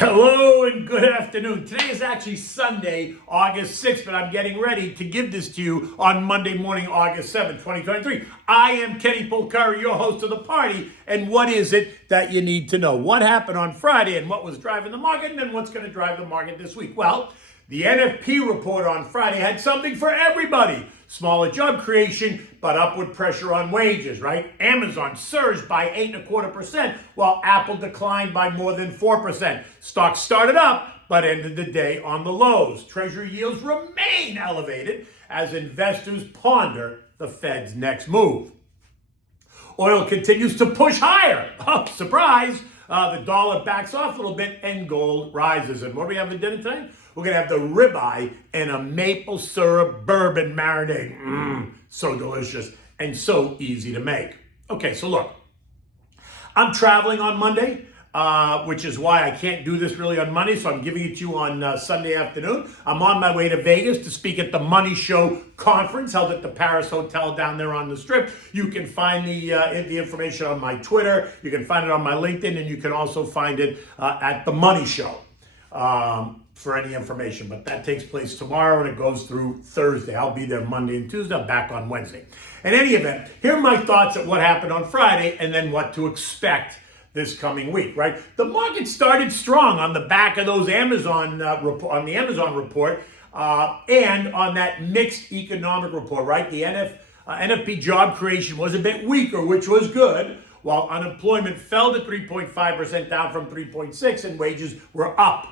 Hello and good afternoon. Today is actually Sunday, August 6th, but I'm getting ready to give this to you on Monday morning, August 7th, 2023. I am Kenny Polcari, your host of the party, and what is it that you need to know? What happened on Friday and what was driving the market, and then what's going to drive the market this week? Well, the NFP report on Friday had something for everybody. Smaller job creation, but upward pressure on wages, right? Amazon surged by 8.25%, while Apple declined by more than 4%. Stocks started up, but ended the day on the lows. Treasury yields remain elevated as investors ponder the Fed's next move. Oil continues to push higher. Oh, surprise! The dollar backs off a little bit and gold rises. And what do we have for dinner today? We're going to have the ribeye and a maple syrup bourbon marinade. So delicious and so easy to make. Okay, so look, I'm traveling on Monday, which is why I can't do this really on Monday, so I'm giving it to you on Sunday afternoon. I'm on my way to Vegas to speak at the Money Show conference held at the Paris Hotel down there on the Strip. You can find the information on my Twitter, you can find it on my LinkedIn, and you can also find it at the Money Show for any information. But that takes place tomorrow and it goes through Thursday. I'll be there Monday and Tuesday. I'm back on Wednesday. In any event, here are my thoughts at what happened on Friday and then what to expect this coming week, right? The market started strong on the back of those Amazon report, on the Amazon report, and on that mixed economic report, right? The NFP job creation was a bit weaker, which was good, while unemployment fell to 3.5%, down from 3.6%, and wages were up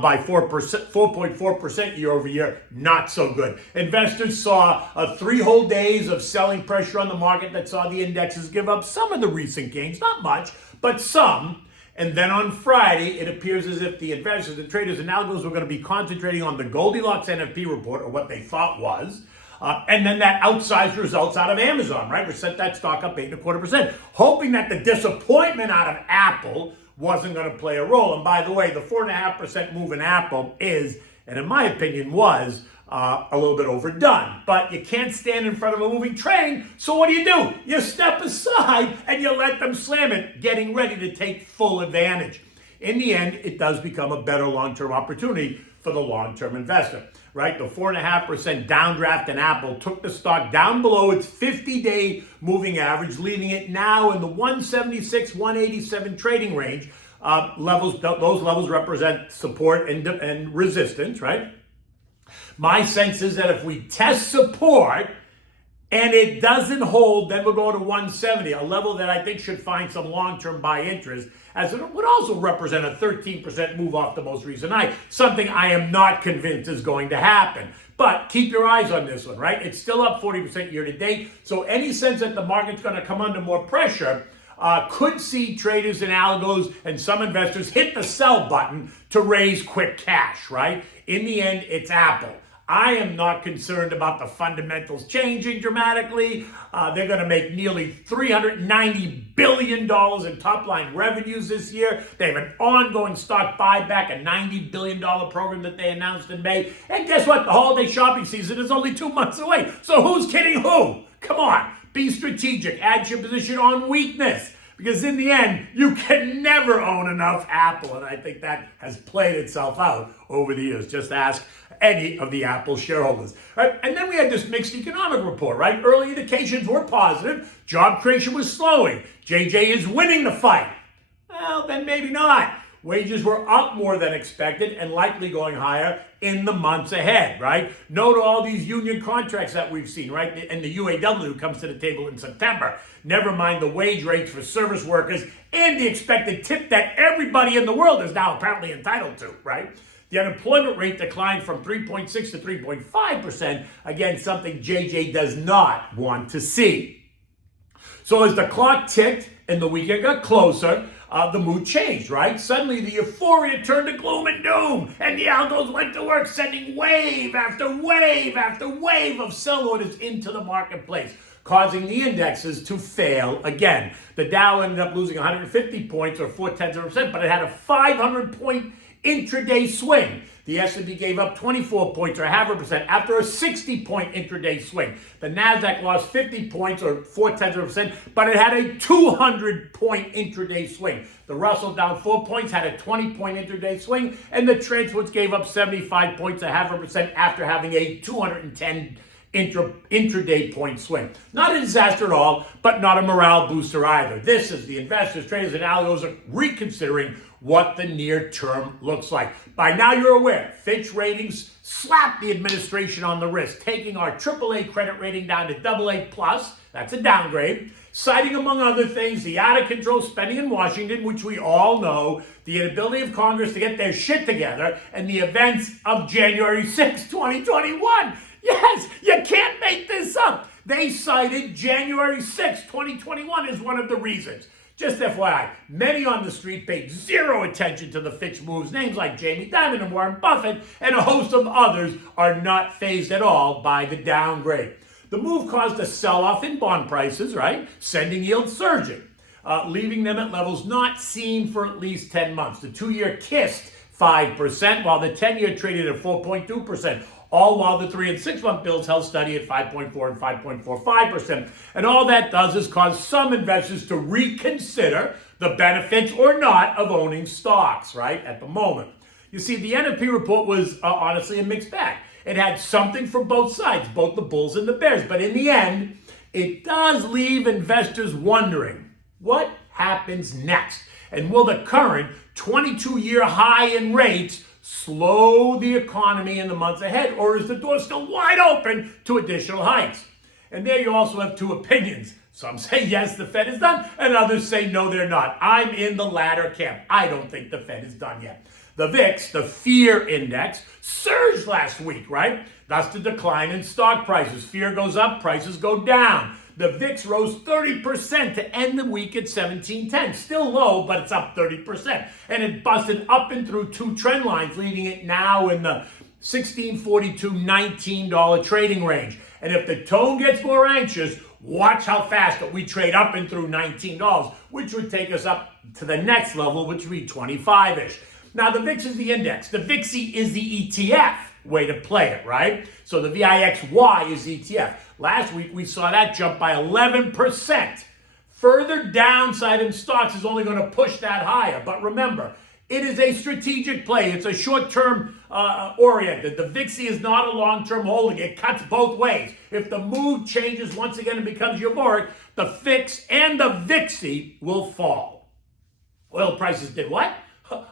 by 4.4% year over year. Not so good. Investors saw 3 whole days of selling pressure on the market that saw the indexes give up some of the recent gains, not much, but some. And then on Friday, it appears as if the investors, the traders, and algos were going to be concentrating on the Goldilocks NFP report, or what they thought was, and then that outsized results out of Amazon, right? Which set that stock up 8.25%, hoping that the disappointment out of Apple wasn't going to play a role. And by the way, the 4.5% move in Apple is, and in my opinion was, a little bit overdone. But you can't stand in front of a moving train, so what do? You step aside and you let them slam it, getting ready to take full advantage. In the end, it does become a better long-term opportunity for the long-term investor, right? The 4.5% downdraft in Apple took the stock down below its 50-day moving average, leaving it now in the 176, 187 trading range. Those levels represent support and resistance, right? My sense is that if we test support and it doesn't hold, then we'll go to 170, a level that I think should find some long-term buy interest, as it would also represent a 13% move off the most recent high, something I am not convinced is going to happen. But keep your eyes on this one, right? It's still up 40% year to date, so any sense that the market's going to come under more pressure could see traders and algos and some investors hit the sell button to raise quick cash, right? In the end, it's Apple. I am not concerned about the fundamentals changing dramatically. They're going to make nearly $390 billion in top-line revenues this year. They have an ongoing stock buyback, a $90 billion program that they announced in May. And guess what? The holiday shopping season is only 2 months away. So who's kidding who? Come on. Be strategic. Add your position on weakness. Because in the end, you can never own enough Apple. And I think that has played itself out over the years. Just ask any of the Apple shareholders. Right? And then we had this mixed economic report, right? Early indications were positive. Job creation was slowing. JJ is winning the fight. Well, then maybe not. Wages were up more than expected and likely going higher in the months ahead, right? Note all these union contracts that we've seen, right? And the UAW comes to the table in September. Never mind the wage rates for service workers and the expected tip that everybody in the world is now apparently entitled to, right? The unemployment rate declined from 3.6 to 3.5%. Again, something JJ does not want to see. So as the clock ticked and the weekend got closer, the mood changed, right? Suddenly the euphoria turned to gloom and doom, and the algos went to work sending wave after wave after wave of sell orders into the marketplace, causing the indexes to fail again. The Dow ended up losing 150 points or 0.4%, but it had a 500-point intraday swing. The S&P gave up 24 points or 0.5% after a 60-point intraday swing. The Nasdaq lost 50 points or 0.4%, but it had a 200-point intraday swing. The Russell down 4 points, had a 20-point intraday swing, and the Tradeswoods gave up 75 points, 0.5% after having a 210 intraday point swing. Not a disaster at all, but not a morale booster either. This is the investors, traders, and algos are reconsidering what the near term looks like. By now you're aware, Fitch Ratings slapped the administration on the wrist, taking our AAA credit rating down to AA+, that's a downgrade, citing among other things the out-of-control spending in Washington, which we all know, the inability of Congress to get their shit together, and the events of January 6, 2021. Yes, you can't make this up. They cited January 6, 2021 as one of the reasons. Just FYI, many on the street paid zero attention to the Fitch moves. Names like Jamie Dimon and Warren Buffett and a host of others are not fazed at all by the downgrade. The move caused a sell-off in bond prices, right? Sending yields surging, leaving them at levels not seen for at least 10 months. The 2-year kissed 5%, while the 10-year traded at 4.2%. All while the 3 and 6 month bills held steady at 5.4 and 5.45%. And all that does is cause some investors to reconsider the benefits or not of owning stocks, right, at the moment. You see, the NFP report was honestly a mixed bag. It had something for both sides, both the bulls and the bears. But in the end, it does leave investors wondering, what happens next? And will the current 22-year high in rates slow the economy in the months ahead, or is the door still wide open to additional hikes? And there you also have two opinions. Some say yes, the Fed is done, and others say no, they're not. I'm in the latter camp. I don't think the Fed is done yet. The VIX, the fear index, surged last week, right? Thus the decline in stock prices. Fear goes up, prices go down. The VIX rose 30% to end the week at 1710. Still low, but it's up 30%. And it busted up and through two trend lines, leaving it now in the $16.42, $19 trading range. And if the tone gets more anxious, watch how fast we trade up and through $19, which would take us up to the next level, which would be 25-ish. Now, the VIX is the index. The VIXY is the ETF way to play it, right? So the VIXY is the ETF. Last week, we saw that jump by 11%. Further downside in stocks is only going to push that higher. But remember, it is a strategic play. It's a short-term oriented. The VIXY is not a long-term holding. It cuts both ways. If the mood changes once again and becomes euphoric, the FIX and the VIXY will fall. Oil prices did what?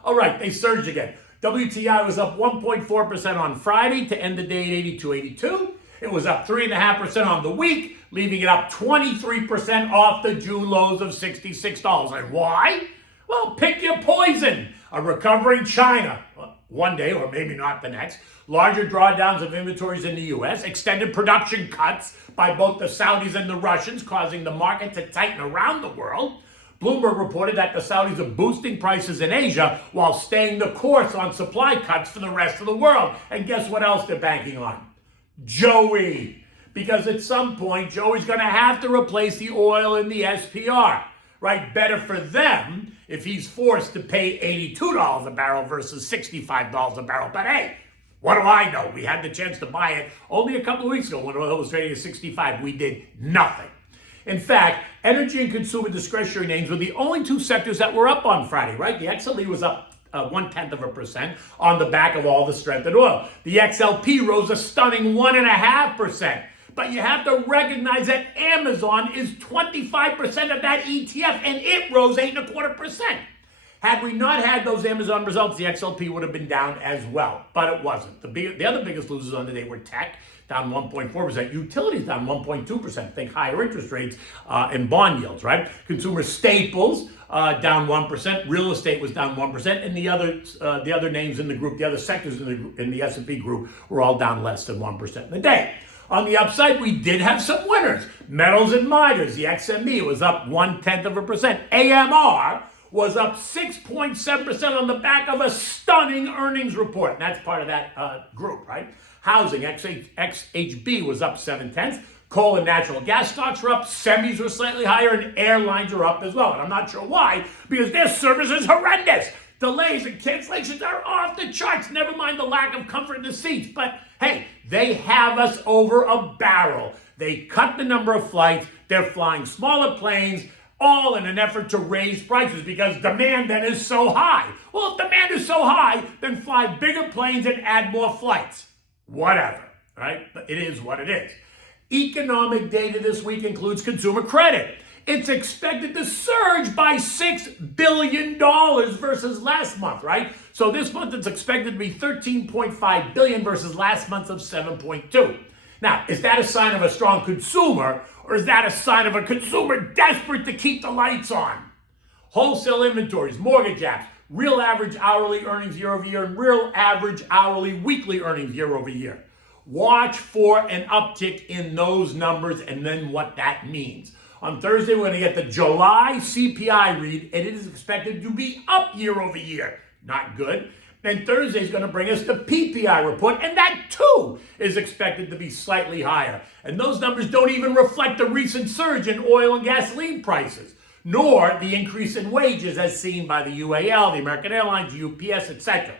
All right, they surged again. WTI was up 1.4% on Friday to end the day at 82.82. It was up 3.5% on the week, leaving it up 23% off the June lows of $66. And why? Well, pick your poison. A recovering China, one day or maybe not the next, larger drawdowns of inventories in the U.S., extended production cuts by both the Saudis and the Russians, causing the market to tighten around the world. Bloomberg reported that the Saudis are boosting prices in Asia while staying the course on supply cuts for the rest of the world. And guess what else they're banking on? Joey. Because at some point, Joey's going to have to replace the oil in the SPR, right? Better for them if he's forced to pay $82 a barrel versus $65 a barrel. But hey, what do I know? We had the chance to buy it only a couple of weeks ago when oil was trading at 65. We did nothing. In fact, energy and consumer discretionary names were the only two sectors that were up on Friday, right? The XLE was up 0.1% on the back of all the strength in oil. The XLP rose a stunning 1.5%. But you have to recognize that Amazon is 25% of that ETF, and it rose 8.25%. Had we not had those Amazon results, the XLP would have been down as well, but it wasn't. The other biggest losers on the day were tech, down 1.4%. Utilities down 1.2%. Think higher interest rates and bond yields, right? Consumer staples down 1%. Real estate was down 1%, and the other names in the group, the other sectors in the S&P group, were all down less than 1% in the day. On the upside, we did have some winners. Metals and miners, the XME was up 0.1%. AMR was up 6.7% on the back of a stunning earnings report. And that's part of that group, right? Housing, XHB was up 0.7. Coal and natural gas stocks were up. Semis were slightly higher, and airlines are up as well. And I'm not sure why, because their service is horrendous. Delays and cancellations are off the charts, never mind the lack of comfort in the seats. But hey, they have us over a barrel. They cut the number of flights, they're flying smaller planes, all in an effort to raise prices because demand then is so high. Well, if demand is so high, then fly bigger planes and add more flights. Whatever, right? But it is what it is. Economic data this week includes consumer credit. It's expected to surge by $6 billion versus last month, right? So this month it's expected to be $13.5 billion versus last month of $7.2. Now, is that a sign of a strong consumer, or is that a sign of a consumer desperate to keep the lights on? Wholesale inventories, mortgage apps, real average hourly earnings year over year, and real average hourly weekly earnings year over year. Watch for an uptick in those numbers and then what that means. On Thursday, we're going to get the July CPI read, and it is expected to be up year over year. Not good. Then Thursday is going to bring us the PPI report, and that too is expected to be slightly higher. And those numbers don't even reflect the recent surge in oil and gasoline prices, nor the increase in wages as seen by the UAL, the American Airlines, UPS, etc.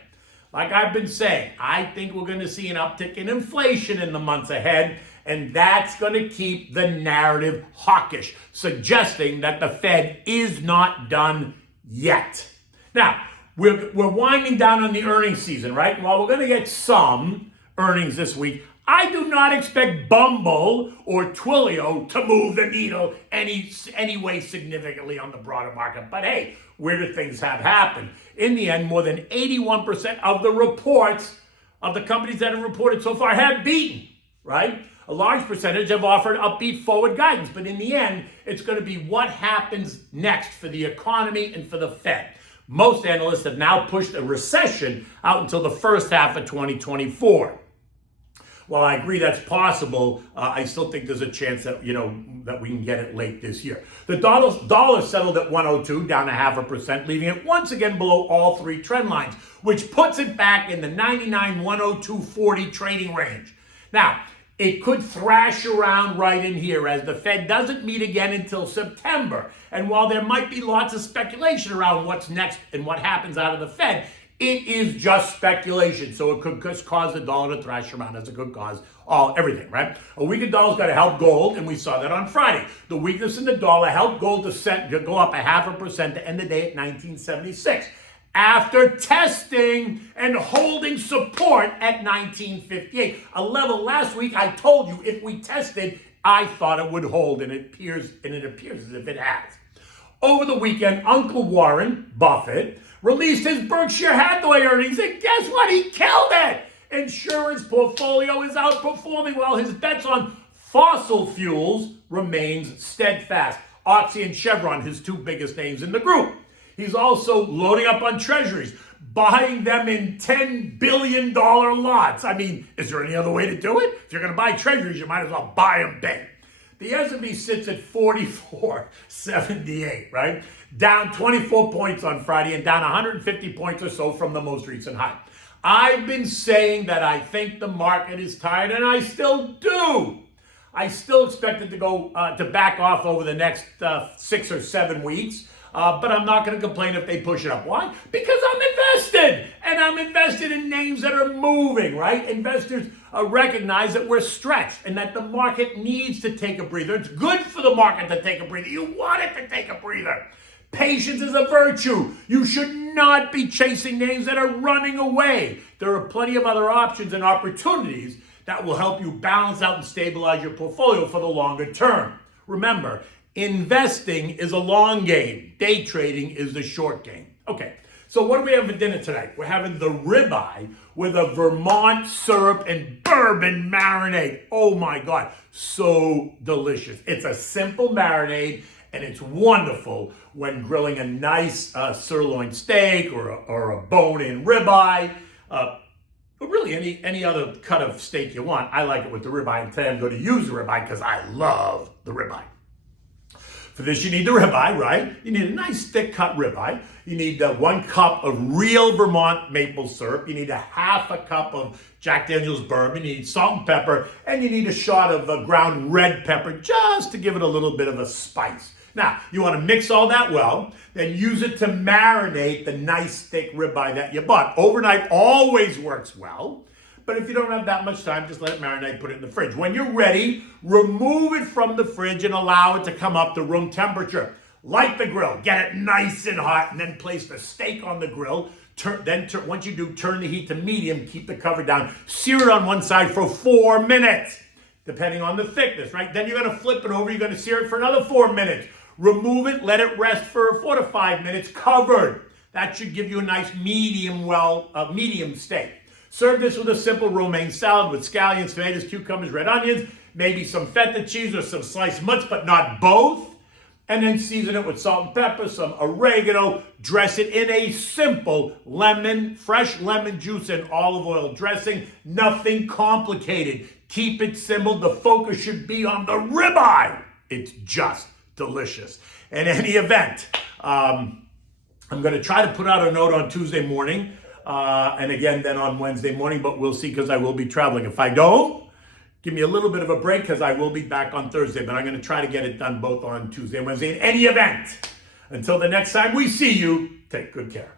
Like I've been saying, I think we're going to see an uptick in inflation in the months ahead, and that's going to keep the narrative hawkish, suggesting that the Fed is not done yet. Now, we're winding down on the earnings season, right? While we're going to get some earnings this week, I do not expect Bumble or Twilio to move the needle any way significantly on the broader market. But hey, where do things have happened? In the end, more than 81% of the reports of the companies that have reported so far have beaten, right? A large percentage have offered upbeat forward guidance, but in the end, it's going to be what happens next for the economy and for the Fed. Most analysts have now pushed a recession out until the first half of 2024. While I agree that's possible, I still think there's a chance that that we can get it late this year. The dollar settled at 102, down 0.5%, leaving it once again below all three trend lines, which puts it back in the 99, 102.40 trading range. Now, it could thrash around right in here as the Fed doesn't meet again until September. And while there might be lots of speculation around what's next and what happens out of the Fed, it is just speculation. So it could just cause the dollar to thrash around as it could cause everything, right? A weaker dollar's got to help gold, and we saw that on Friday. The weakness in the dollar helped gold to go up 0.5% to end the day at 1976. After testing and holding support at 1958. A level last week I told you if we tested, I thought it would hold, and it appears as if it has. Over the weekend, Uncle Warren Buffett released his Berkshire Hathaway earnings, and guess what? He killed it! Insurance portfolio is outperforming while his bets on fossil fuels remains steadfast. Oxy and Chevron, his two biggest names in the group. He's also loading up on treasuries, buying them in $10 billion lots. I mean, is there any other way to do it? If you're going to buy treasuries, you might as well buy them big. The S&P sits at 4478, right? Down 24 points on Friday and down 150 points or so from the most recent high. I've been saying that I think the market is tired, and I still do. I still expect it to go to back off over the next 6 or 7 weeks. But I'm not going to complain if they push it up. Why? Because I'm invested, and I'm invested in names that are moving, right? Investors recognize that we're stretched and that the market needs to take a breather. It's good for the market to take a breather. You want it to take a breather. Patience is a virtue. You should not be chasing names that are running away. There are plenty of other options and opportunities that will help you balance out and stabilize your portfolio for the longer term. Remember, investing is a long game. Day trading is the short game. Okay, so what do we have for dinner tonight? We're having the ribeye with a Vermont syrup and bourbon marinade. Oh my God, so delicious. It's a simple marinade, and it's wonderful when grilling a nice sirloin steak or a bone-in ribeye. But really, any other cut of steak you want. I like it with the ribeye, and today I'm going to use the ribeye because I love the ribeye. For this, you need the ribeye, right? You need a nice thick cut ribeye. You need 1 cup of real Vermont maple syrup. You need a 1/2 cup of Jack Daniel's bourbon. You need salt and pepper, and you need a shot of ground red pepper just to give it a little bit of a spice. Now, you want to mix all that well, then use it to marinate the nice thick ribeye that you bought. Overnight always works well, but if you don't have that much time, just let it marinate, put it in the fridge. When you're ready, remove it from the fridge and allow it to come up to room temperature. Light the grill, get it nice and hot, and then place the steak on the grill. Once you do, turn the heat to medium, keep the cover down, sear it on one side for 4 minutes, depending on the thickness, right? Then you're gonna flip it over, you're gonna sear it for another 4 minutes. Remove it, let it rest for 4 to 5 minutes, covered. That should give you a nice medium steak. Serve this with a simple romaine salad with scallions, tomatoes, cucumbers, red onions, maybe some feta cheese or some sliced mutts, but not both. And then season it with salt and pepper, some oregano. Dress it in a simple fresh lemon juice and olive oil dressing. Nothing complicated. Keep it simple. The focus should be on the ribeye. It's just delicious. In any event, I'm going to try to put out a note on Tuesday morning. And again, then on Wednesday morning, but we'll see because I will be traveling. If I don't, give me a little bit of a break because I will be back on Thursday, but I'm going to try to get it done both on Tuesday and Wednesday. In any event, until the next time we see you, take good care.